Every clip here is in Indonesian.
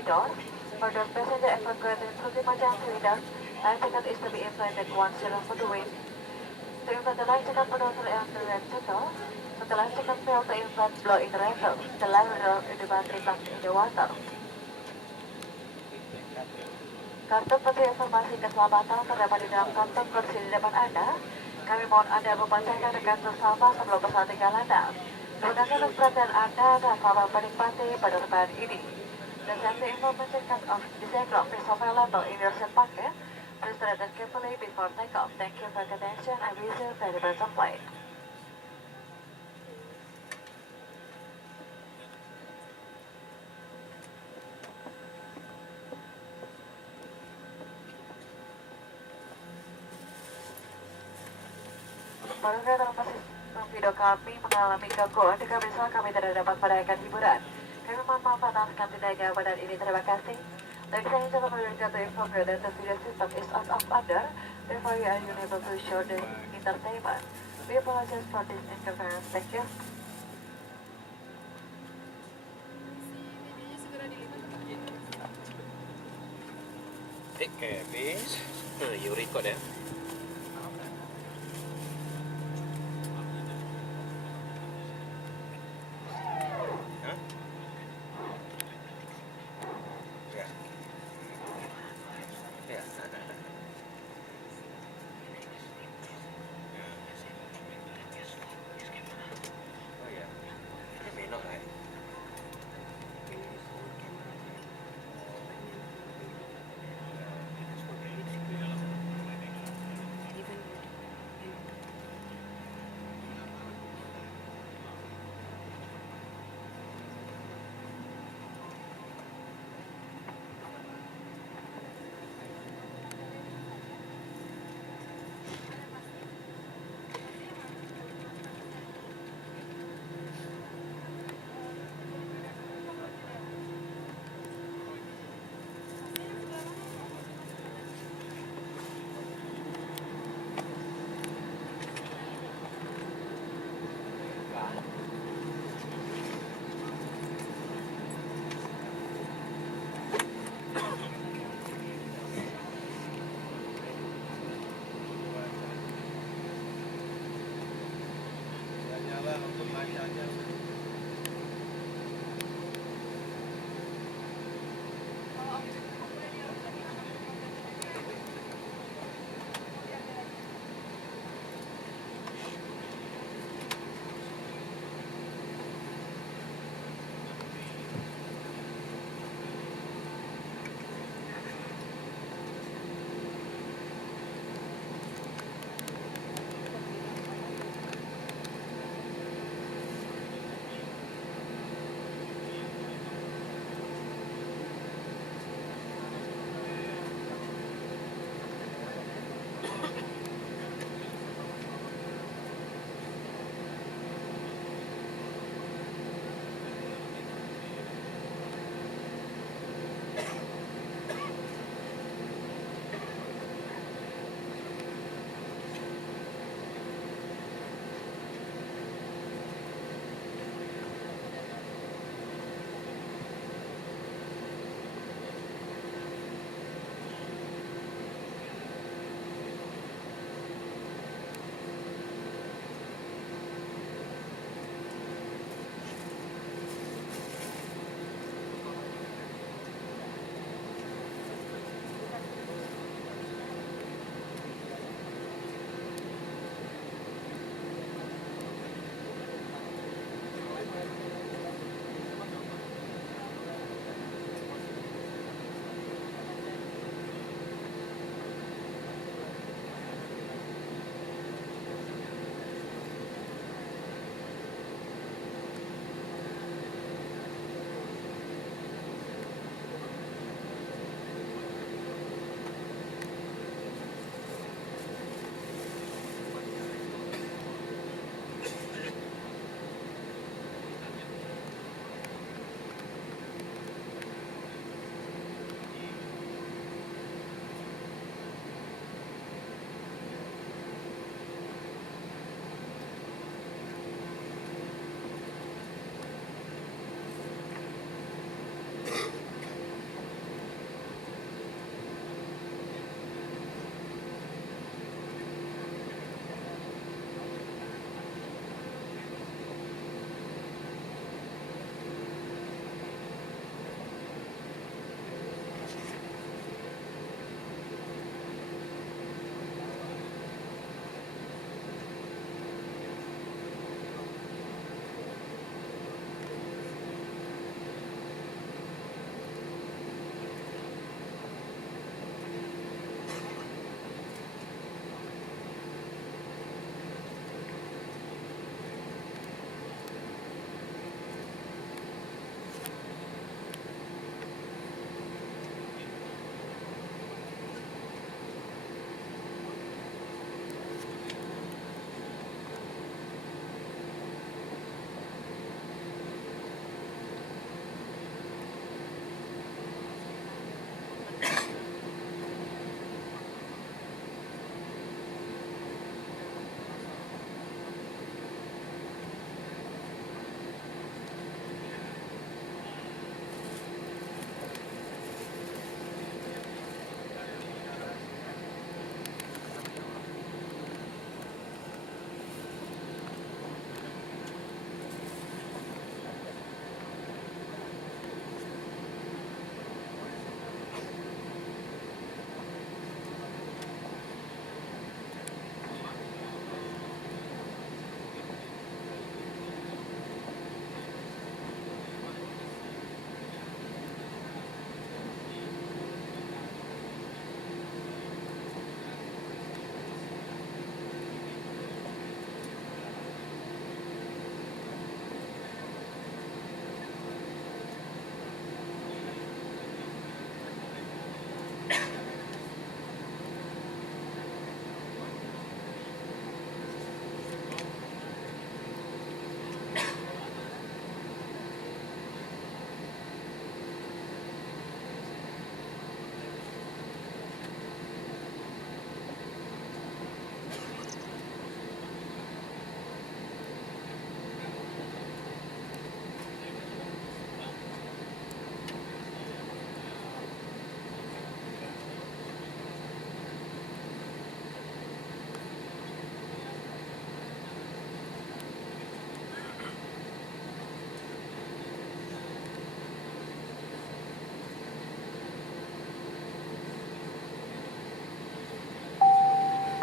emergency doors. For those passenger evacuated through the emergency windows, life jacket is to be implanted once you're on the way. To implant the life jacket, put on the red settle. When the life jacket fails to implant, blow in the rattle. The life will in the battery back in the water. Kartu peti informasi keselamatan terdapat di dalam kantong kursi di depan Anda. Kami mohon Anda membacakan dengan bersama sebelum pesawat tinggal landas. Terima kasih perhatian Anda dan selamat menikmati penerbangan ini. The safety information of this aircraft is available in your seat pocket. Please read it carefully before takeoff. Thank you for your attention and wish you a very best of flight. Apabila dalam video kami mengalami gangguan, jika misal kami tidak dapat menayangkan hiburan, kami mohon maaf atas tidaknya pada ini. Terima kasih. Ladies and gentlemen, we are to inform you that the video system is out of order, therefore you are unable to show the entertainment. We apologize for this inconvenience. Thank you. Habis. You record ya.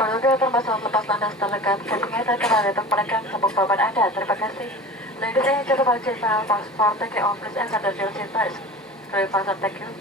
Keluarga termasuk lepas landas terdekat kepingin dan kembali untuk menekan sabuk papan Anda. Terima kasih. Ladies and gentlemen, seatbelt, passport, take off, please enter the field seat first. Crew person, thank you.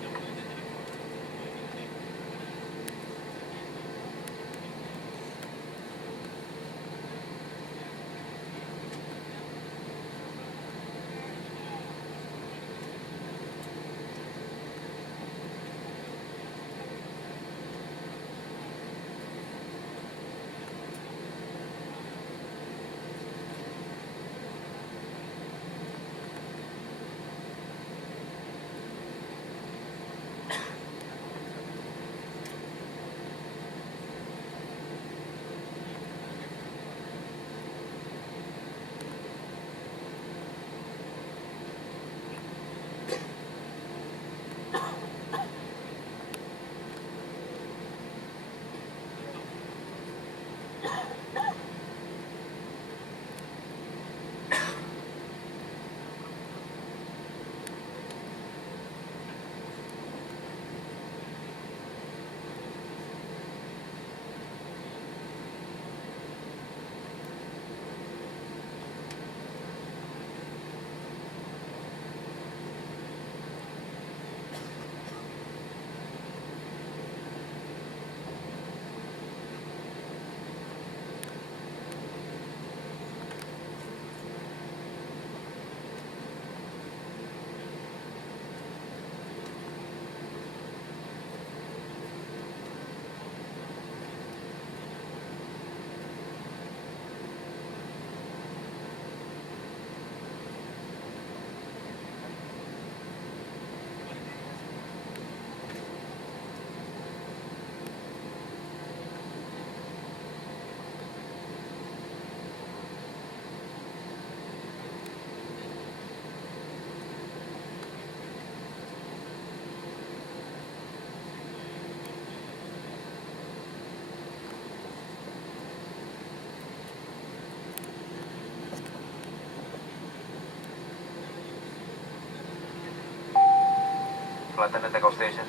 Flight attendant, take off station.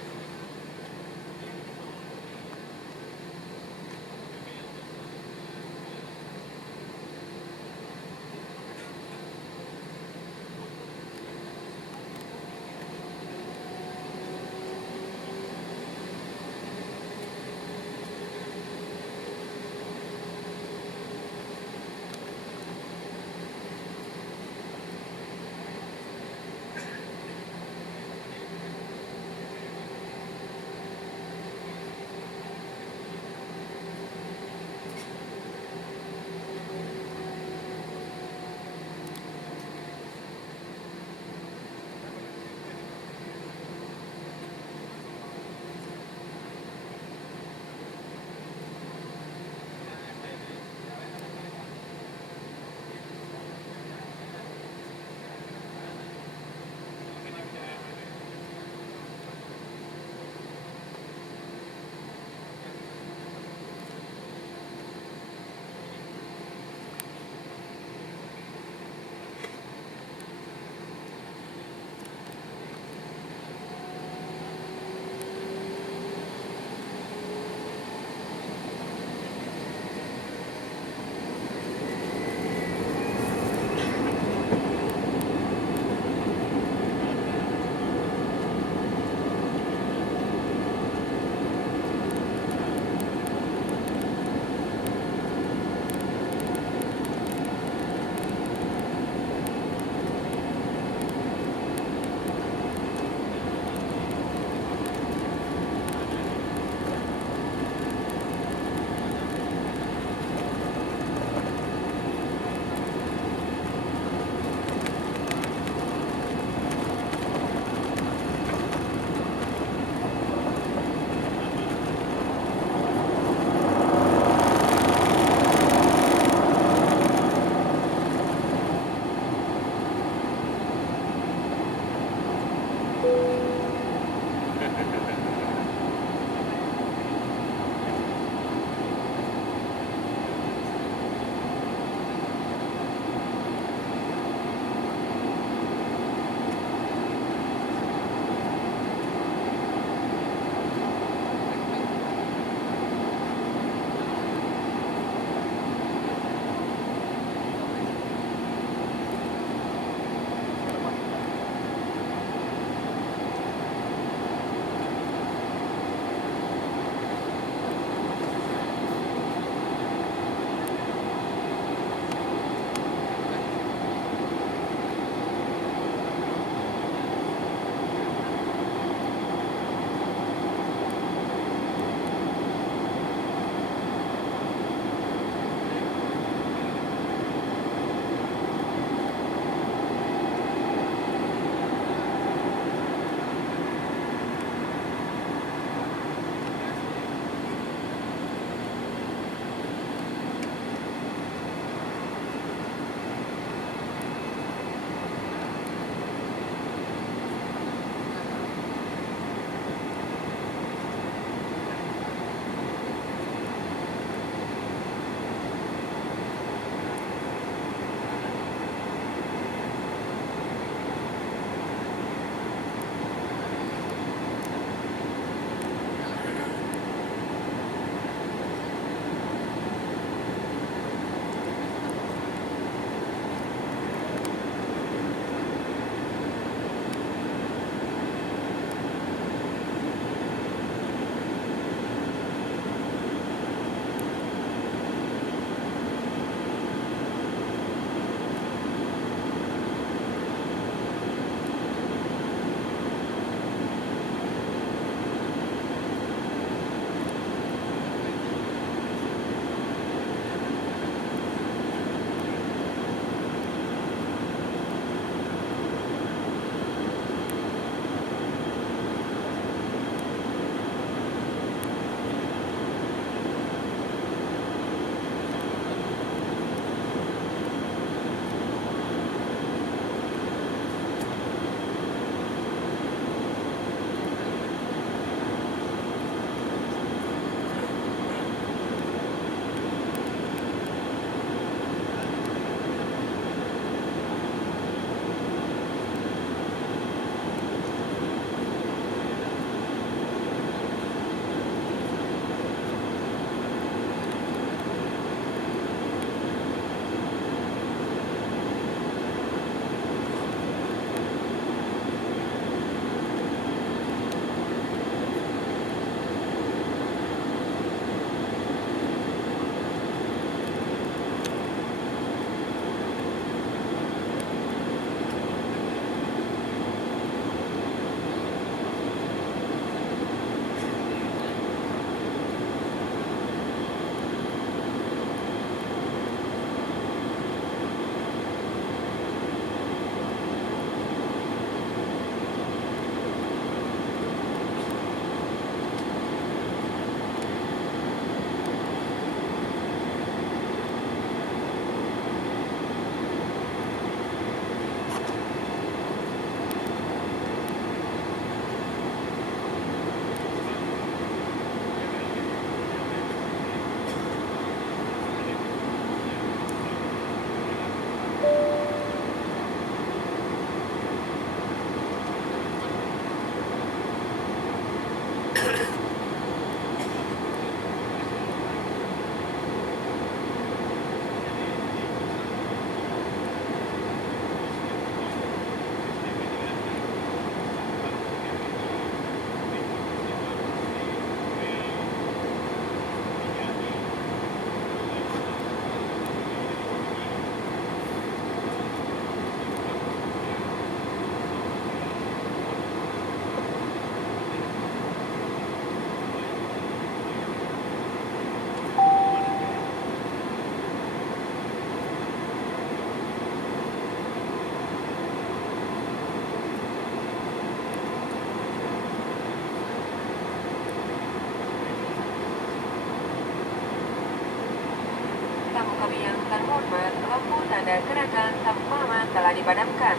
Tamu kami yang terhormat, lampu tanda gerakan sabuk pengaman telah dipadamkan.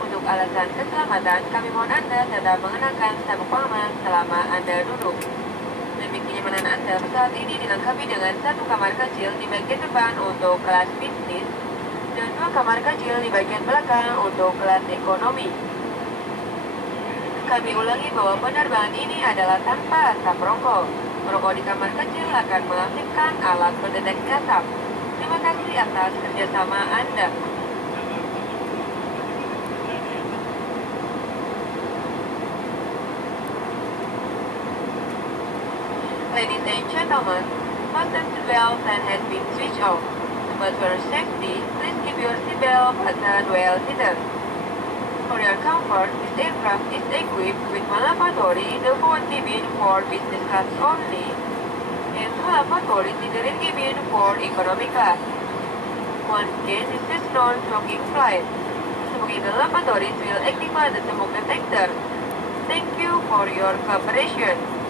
Untuk alasan keselamatan, kami mohon Anda tetap mengenakan sabuk pengaman selama Anda duduk. Demi kenyamanan Anda, pesawat ini dilengkapi dengan satu kamar kecil di bagian depan untuk kelas bisnis dan dua kamar kecil di bagian belakang untuk kelas ekonomi. Kami ulangi bahwa penerbangan ini adalah tanpa asap rokok. Merokok di kamar kecil akan mengaktifkan alat pendeteksi asap. Terima kasih atas kerjasama Anda. Ladies and gentlemen, fasten seatbelts and has been switched off. But for safety, please keep your seatbelt fastened well seated. For your comfort, this aircraft is equipped with one lavatory in the forward cabin for business class only, and two lavatories in the rear cabin for economy class. Once again, this is non-smoking flight. Smoking in the lavatories will activate the smoke detector. Thank you for your cooperation.